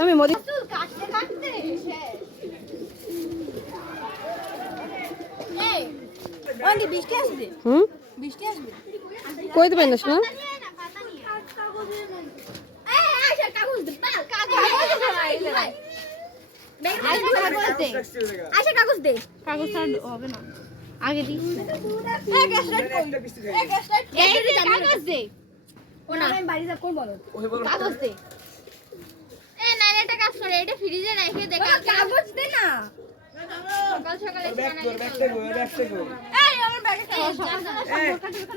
আমি মোদি কাটতে কাটতে শেষ এই ওই বৃষ্টি আসবে? হুম কই দেবেন না শোনা আচ্ছা কাগজ দে। কাগজ ছাড়া হবে না। আগে দিই কাগজ দে। ও না। আমি বাড়ি যা কোন কাগজ দে। এ না এটা কাজ করে এটা ফ্রিজে রেখে দে কাগজ দে না। সকাল সকালে ব্যাক কর ব্যাক কর ব্যাক কর এই আমার ব্যাগে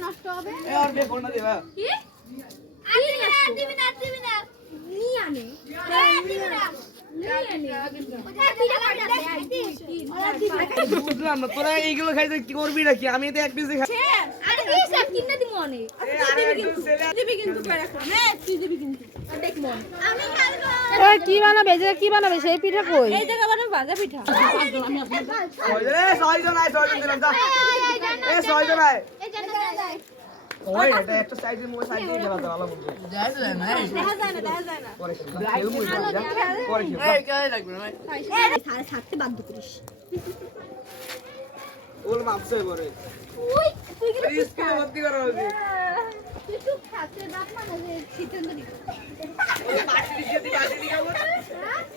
নষ্ট হবে? এ আর বে ফোন দেবা কি? দিবি না দিবি না নিয়ে আনে। নিয়ে আনে। বুঝলাম না তোরা এইগুলো খাইতে কি করবি নাকি? আমি তো এক পিস খাই। কিনে দিমু অনেক। এ, আরে একটু ছেলে। দিবি কিন্তু করে। রাখো তুই দিবি কিন্তু। দেখ আমি খাব। এ কি বানাবে? যে কি বানাবে? সেই পিঠা কই? এই জায়গা বানাবো ভাজা পিঠা। ছয়জন এ ছয়জন আয় ছয়জন দিলাম যা। এ ছয়জন আয় এই ওই এটা একটা সাইডে মোর সাইডে গেলা তো ভালো বুঝবে দেখা যায় না দেখা যায় না পরে খেলব পরে খেলব এই সাড়ে সাতটে বাধ্য করিস। ওল মাপছে পরে ওই তুই কি রিস্কে ভর্তি করা হবে তুই চুপ থাক বাপ মানে যে সিদ্ধান্ত নিবি ওর পার্টি দিকে দি পার্টি দিকে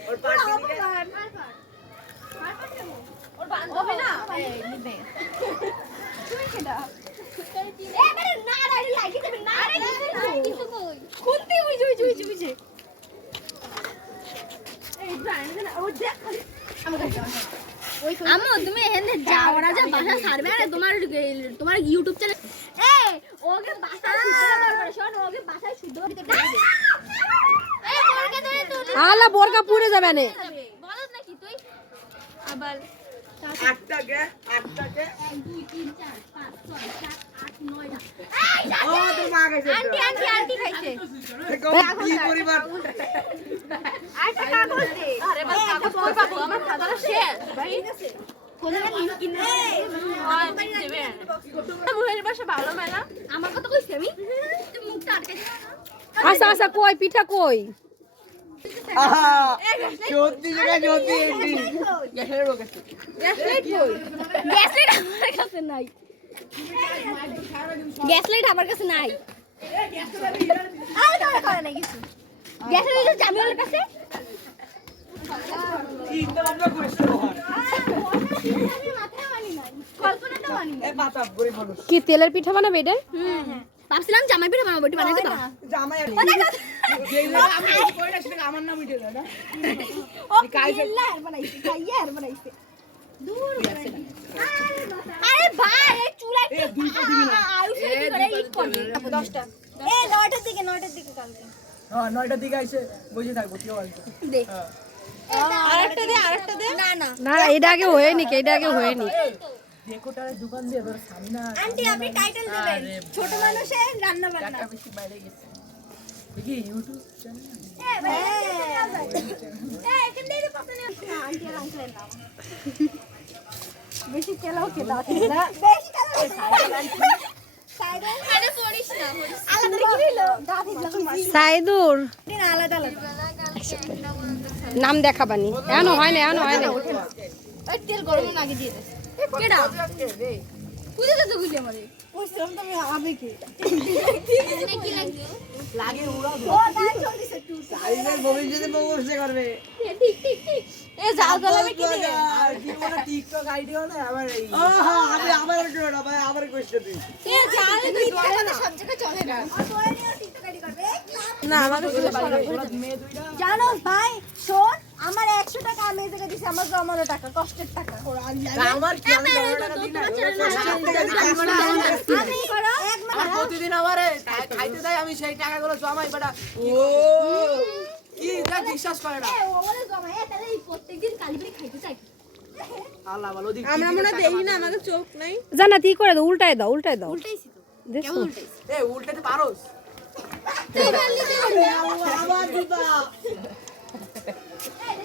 ওর পার্টি দিকে ওর বান্ধবী না? এই নিবে তুমি কেডা এবারে না রাইলে লাগি যাবে না রাইলে কিছু কই খুনতে ওই যে ওই যে ওই যে ওই যে এই জানি না ও দেখ খালি আমাকে আম্মু তুমি এখানে যাও ওরা যে বাসা ছাড়বে আর তোমার তোমার ইউটিউব চ্যানেল এই ওকে বাসায় শুদ্ধ ওকে বাসায় শুদ্ধ তুই আলা বোরকা পুড়ে যাবে না। বলত নাকি তুই? আবার আটটা কে? আটটা কে? এক দুই তিন চার পাঁচ ছয় সাত আট নয় ও তোর মা গেছে আন্টি আন্টি আন্টি। খাইছে। কি পরিবার আচ্ছা কাগজ দে। আরে বাবা কাগজ পাবো আমার খাতাটা শেষ। ভাই কোন জায়গা লিংক কিনে মুহের বাসা ভালো মেলা আমার কথা কইছি আমি তুই মুখটা আটকে দিবি আচ্ছা আচ্ছা কই পিঠা কই? সত্যি সত্যি গ্যাসের রোগ আছে আমার কাছে নাই। গ্যাস আমার কাছে নাই। আরে তোরা করে নাই কিছু গ্যাস লাইট জামিলের কাছে? চিন্তা ভাবনা করিস তো বাবা। আমি মাথায় মানি নাই কল্পনাটা মানি এ পাতা গরিব মানুষ কি তেলের পিঠা বানাবে এটা? ভাবছিলাম জামাই পিঠা বানাবো ওটি বানাইতে দাও। জামাই আর না আমার নাম উঠে না? ও কাইলা আর বানাইছে কাইয়া আর বানাইছে। দূর আরে ভাই এই চুলাই এ দুইটা দিবি না। আয়ুষ কি করে? ইট করবে 10টা এই 9টার দিকে 9টার দিকে কালকে। হ্যাঁ নয়টার দিকে আইসে বসে থাকব কেউ আসবে। দে। আরেকটা দে আরেকটা দে। না না। না এটা আগে হয়নি এটা আগে হয়নি। দোকান দিয়ে ধর সামনে আন্টি আপনি টাইটেল দেবেন। ছোট মানুষের রান্না বান্না। বেশি বাইরে গেছে। দেখি ইউটিউব চ্যানেল এ ভাই এ এখান থেকে পাতা নিয়ে না আন্টি আর আঙ্কেলের নাম। বেশি না বেশি তেলাও সাইডে আরে পড়িস না পড়িস। আলাদা কি হইল দাদি যখন মাসি। সাইদুর। দিন আলাদা আলাদা। নাম দেখাবানি। এখনও হয় না এখনও হয় না। তেল গরম আগে দিয়ে কেডা? কুদে তো গুলি আমারে ওই শ্রম তো আমি আবে কি কি লাগবে ও না জলদি সে টু ভবিষ্যতে বসে করবে। ঠিক ঠিক ঠিক। এ যাও গেল কি দিয়ে কি বলে টিকটক আইডি হলে আবার এই ও হ্যাঁ আমি আবার একটু আবার আবার কোশ্চেন দিই এ যাও তুই চলে সব জায়গায় চলে না। তোরা নিয়ে টিকটক আইডি করবে? না আমাকে জানো ভাই শোন আমার একশো টাকা আমি জায়গায় দিছি আমার জমানো টাকা কষ্টের টাকা। আমার কি আমি প্রতিদিন আমারে খাইতে দেয় আমি সেই টাকাগুলো জমাই বেটা। ও। কি দেখ বিশ্বাস করে না। এ, ও বলে জমা তাহলে এই প্রত্যেকদিন কালীবাড়ি খাইতে চাই। আমরা মনে দেখি না আমাদের চোখ নাই। জানা তুই করে দাও? উল্টাই দাও উল্টাই দাও। উল্টাইছি তো। দেখছ? এ উল্টাতে পারোস। আবার দিবা।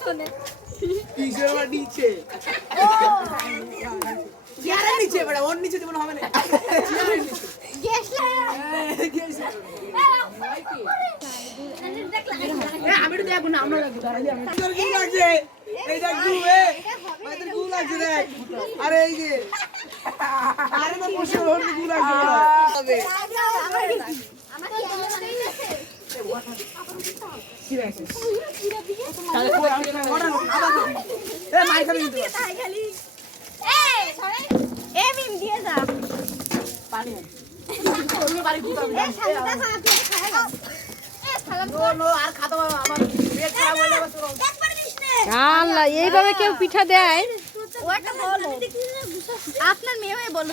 পিছনে পিছনে আমার নিচে চেয়ারের নিচে বেটা ওর নিচে যেমন হবে না। চেয়ারের নিচে। গ্যাস এ, গেছে। এ আমি তো দেখব না আমরা দেখব। তোর কি লাগছে? এই দেখ গু এ। তোর গু লাগছে দেখ। আরে এই যে। আরে না বসে ওর গু লাগছে আল্লাহ এইভাবে কেউ পিঠা দেয়? আপনার মেয়ে হয়ে বলো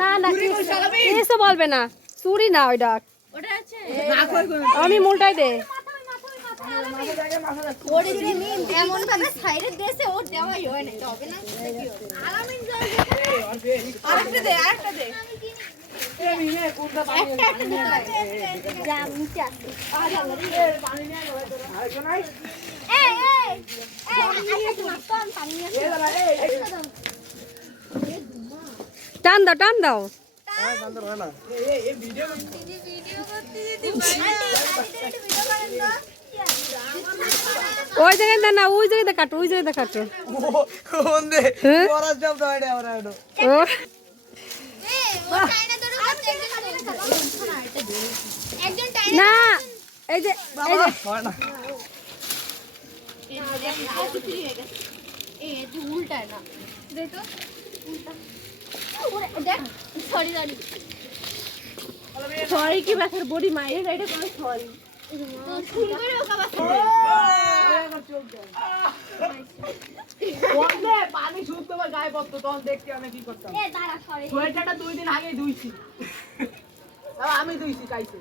না কিছু বলবে না। চুরি না ওই ডাক ওটা আছে। না কই কই আমি মুলটাই দে। ওরে যদি মিম এমন ভাবে সাইডে দেশে ও দেওয়াই হয় না হবে না আলামিন জল আরেকটা দে আরেকটা দে। এ একটা টান দাও টান দাও। ওই জায়গায় না, ওই জায়গায় কাটো, ওই জায়গায় কাটো। হ্যাঁ? না, এই যে এই যে না এ তুই উল্টায় না তো দেখ সরি সরি সরি কি বডি কোনো সরি পানি শুদ্ধ গায়ে পড়তো তখন দেখতে আমি কি করতাম। সোয়েটারটা দুই দিন আগে ধুইছি। আমি ধুইছি কাইছে